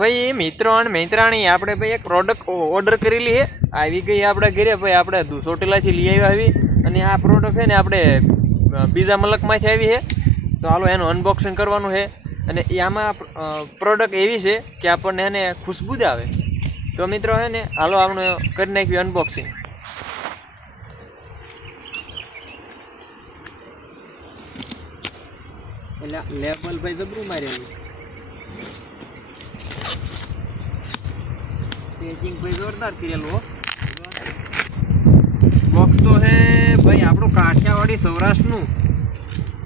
ભાઈ, મિત્રો અને મૈત્રાણી, આપણે ભાઈ એક પ્રોડક્ટ ઓર્ડર કરેલી છે આવી ગઈ આપણે ઘરે, ભાઈ આપણે દુસોટેલાથી લઈ આવ્યા આવી. અને આ પ્રોડક્ટ છે ને આપણે બીજા મલકમાંથી આવી છે. તો હાલો, એનું અનબોક્સિંગ કરવાનું છે. અને આમાં પ્રોડક્ટ એવી છે કે આપણને એને ખુશ્બુ જ આવે. તો મિત્રો છે ને, હાલો, આપણે કરી નાખ્યું અનબોક્સિંગ એટલે લેબલ ભાઈ જબરું મારેલું. પેકિંગ ભાઈ જોરદાર કરેલું બોક્સ તો હે ભાઈ આપણું કાઠિયાવાડી સૌરાષ્ટ્રનું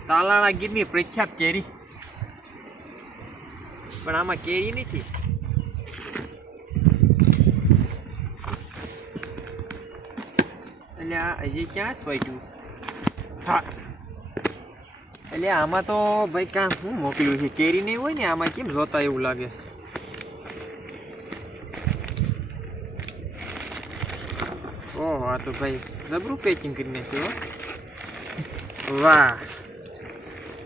તાલાળા ગીરની પ્રખ્યાત કેરી. પણ આમાં કેરી નથી. એટલે આ હજી ક્યાં સ્વાચ્યું હા. એટલે આમાં તો ભાઈ કાં શું મોકલ્યું છે? કેરી નહીં હોય ને આમાં કેમ જોતા એવું લાગે? ઓહો, આ તો ભાઈ જબરું પેકિંગ કરી નાખ્યું. વાહ.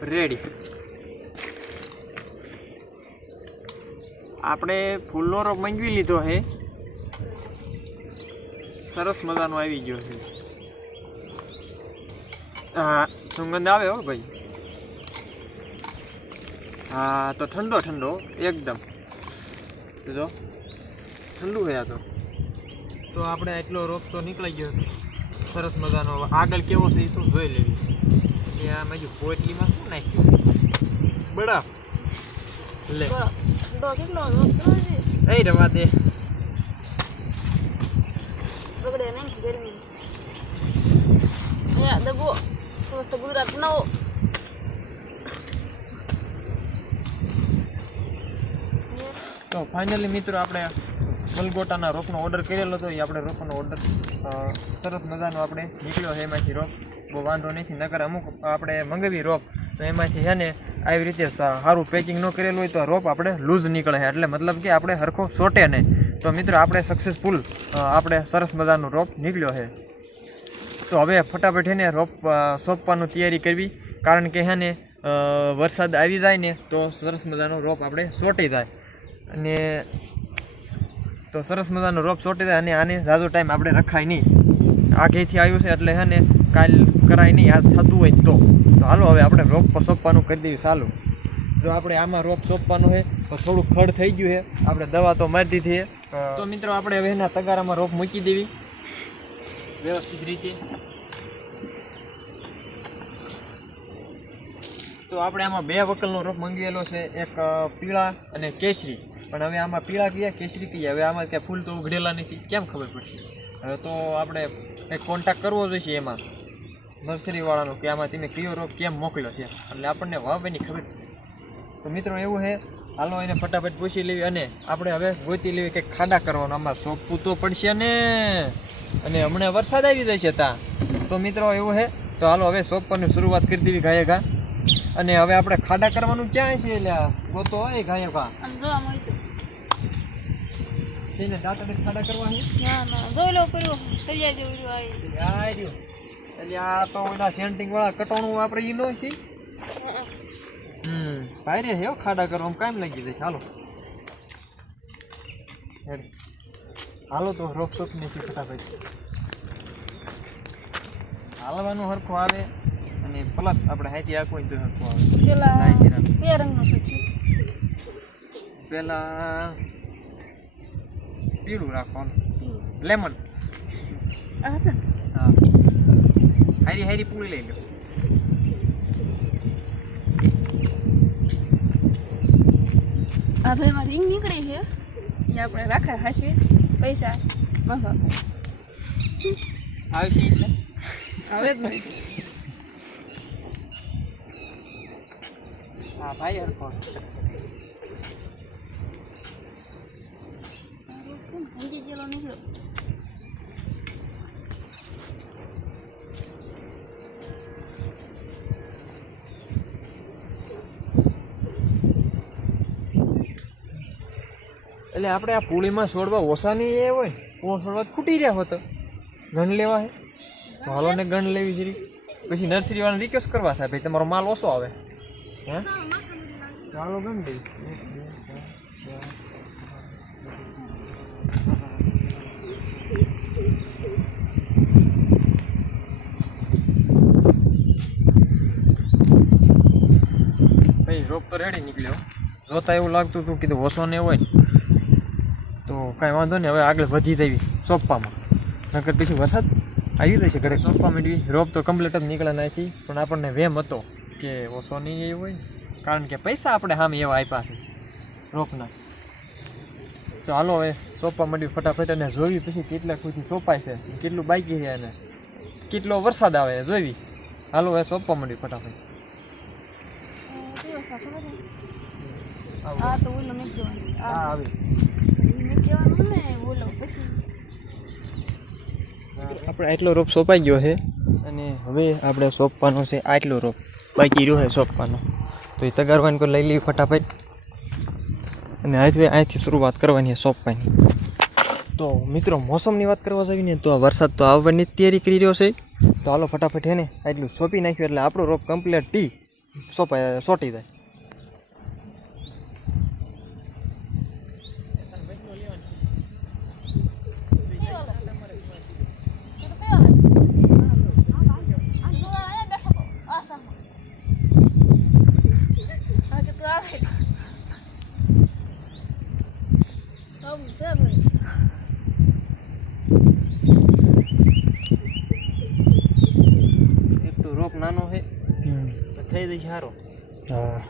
રેડી આપણે ફૂલનો રોપ મંગવી લીધો છે સરસ મજાનો આવી ગયો છે. હા, સુગંધ આવે હો ભાઈ. હા, તો ઠંડો ઠંડો, એકદમ. જો, ઠંડુ છે તો. તો આપણે એટલો રોપ તો નીકળી ગયો સરસ મજાનો. આગળ કેવો છે એ તો જોઈ લેવી. એટલે આ બાજુ પોટલીમાં શું નાખ્યું? બરફ. લે. એ રવા દે. બગડે નહીં ગરમી. દબો. સમસ્ત ગુજરાત તો ફાઇનલી મિત્રો આપણે ગલગોટાના રોપનો ઓર્ડર કરેલો હતો. એ આપણે રોપનો ઓર્ડર સરસ મજાનો આપણે નીકળ્યો છે એમાંથી રોપ બહુ વાંધો નથી, નકર અમુક આપણે મંગાવી રોપ તો એમાંથી છે ને આવી રીતે સારું પેકિંગ ન કરેલું હોય તો રોપ આપણે લૂઝ નીકળે છે. એટલે મતલબ કે આપણે હરખો સોટે નહીં. તો મિત્રો આપણે સક્સેસફુલ આપણે સરસ મજાનો રોપ નીકળ્યો છે. તો હવે ફટાફટ એને રોપ સોંપવાનું તૈયારી કરવી. કારણ કે હેને વરસાદ આવી જાય ને તો સરસ મજાનો રોપ આપણે સોટી જાય. અને તો સરસ મજાનો રોપ ચોટી જાય અને આને ઝાઝો ટાઈમ આપણે રખાય નહીં. આગેથી આવ્યું છે એટલે હે ને કાલ કરાય નહીં, આજ થતું હોય તો. તો હાલો, હવે આપણે રોપ સોંપવાનું કરી દઈએ, ચાલુ. જો આપણે આમાં રોપ સોંપવાનું છે, તો થોડું ખડ થઈ ગયું છે. આપણે દવા તો મારી દીધી છે. તો મિત્રો, આપણે હવે એના તગારામાં રોપ મૂકી દેવી. વ્યવસ્થિત રીતે. તો આપણે આમાં બે વકલનો રોપ મંગાવેલો છે, એક પીળા અને કેસરી. પણ હવે આમાં પીળા ગયા, કેસરી ગયા. હવે આમાં ક્યાં ફૂલ તો ઉઘડેલા નથી. કેમ ખબર પડશે? હવે તો આપણે એક કોન્ટેક્ટ કરવો જોઈશે એમાં, નર્સરીવાળાનો, કે આમાં તમે કયો રોગ કેમ મોકલ્યો છે. એટલે આપણને વાવવાની ખબર તો મિત્રો એવું છે, હાલો એને ફટાફટ પૂછી લેવી અને આપણે હવે ગોતી લેવી કે ખાડા કરવાનો. આમાં સોંપવું તો પડશે ને. અને હમણાં વરસાદ આવી જશે ત્યાં. તો મિત્રો એવું છે, તો હાલો હવે સોંપવાની શરૂઆત કરી દેવી ગાયે ઘા. અને હવે આપણે ખાડા કરવાનું ક્યાં છે એટલે ગોતો હોય ગાયો કા તેને દાંતને ખાડા કરવા ના ના જોઈ લો પેલું ફરિયા જેવું આવી આ રહ્યું. એટલે આ તો એના સેન્ટિંગ વાળા કટોણું વાપરે ઈ નો છે? હમ. ભાઈ રે હેવ ખાડા કરવામાં કામ લાગી જાય. હાલો. હાલો તો રોપ સોપ નથી ફટાફટ. હાલવાનું હરખું આવે. અને પ્લસ આપણે હાથી આખું તો હરખું આવે. બે રંગનો પેલા પીળું રાખવાનું. લેમન? હા. હારી હારી પૂરી લઈ લો આ તો રિંગ રીંગ નીકળી છે. એ આપણે રાખે હાસવે પૈસા. બસ. આવશે એટલે? હવે જ નહીં. ભાઈ હરખો એટલે આપણે આ પુળીમાં છોડવા ઓસાની એ હોય ઓ છોડવા ખૂટી રહ્યા હોત. ગણ લેવા હે હાલો ને ગણ લેવી જરી પછી નર્સરી વાળાને રિક્વેસ્ટ કરવા થાય, ભાઈ, તમારો માલ ઓછો આવે. હે? ચાલો કેમ ભાઈ રોપ તો રેડી નીકળ્યો. જોતા એવું લાગતું હતું કીધું વસો ને હોય. તો કાંઈ વાંધો નહીં હવે આગળ વધી જવી સોંપવામાં નકર પછી વરસાદ આવી જાય છે ઘરે સોંપવા માંડવી. રોપ તો કમ્પ્લીટ જ નીકળે નાખી પણ આપણને વેમ હતો કે વસો નહીં એ હોય કારણ કે પૈસા આપણે સામે એવા આપ્યા છે રોપના તો હાલો હવે સોંપવા માંડ્યું ફટાફટ અને જોવી પછી કેટલા સુધી સોંપાય છે કેટલું બાકી છે અને કેટલો વરસાદ આવે છે જોવી. હાલો હવે સોંપવા માંડ્યું ફટાફટ. આપણે આટલો રોપ સોંપાઈ ગયો છે અને હવે આપણે સોંપવાનો છે આટલો રોપ. બાકી રહ્યો છે સોંપવાનો. તો એ તગારવાની કોઈ લઈ લેવી ફટાફટ. અને આજે અહીંથી શરૂઆત કરવાની છે સોંપવાની તો મિત્રો, મોસમની વાત કરવા જઈએ ને તો આ વરસાદ તો આવવાની તૈયારી કરી રહ્યો છે. તો હાલો ફટાફટ હે ને, આટલું સોંપી નાખ્યું એટલે આપણો રોપ કમ્પ્લીટ ટી સોંપાય સોટી જાય એક તો રોપ નાનો છે તો થઈ જશે સારો હા.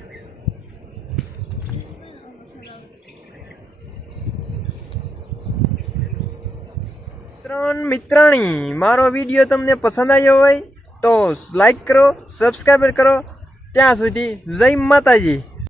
ત્રણ મિત્રાણી મારો વીડિયો તમને પસંદ આવ્યો હોય તો લાઈક કરો સબસ્ક્રાઈબ કરો. ત્યાં સુધી જય માતાજી.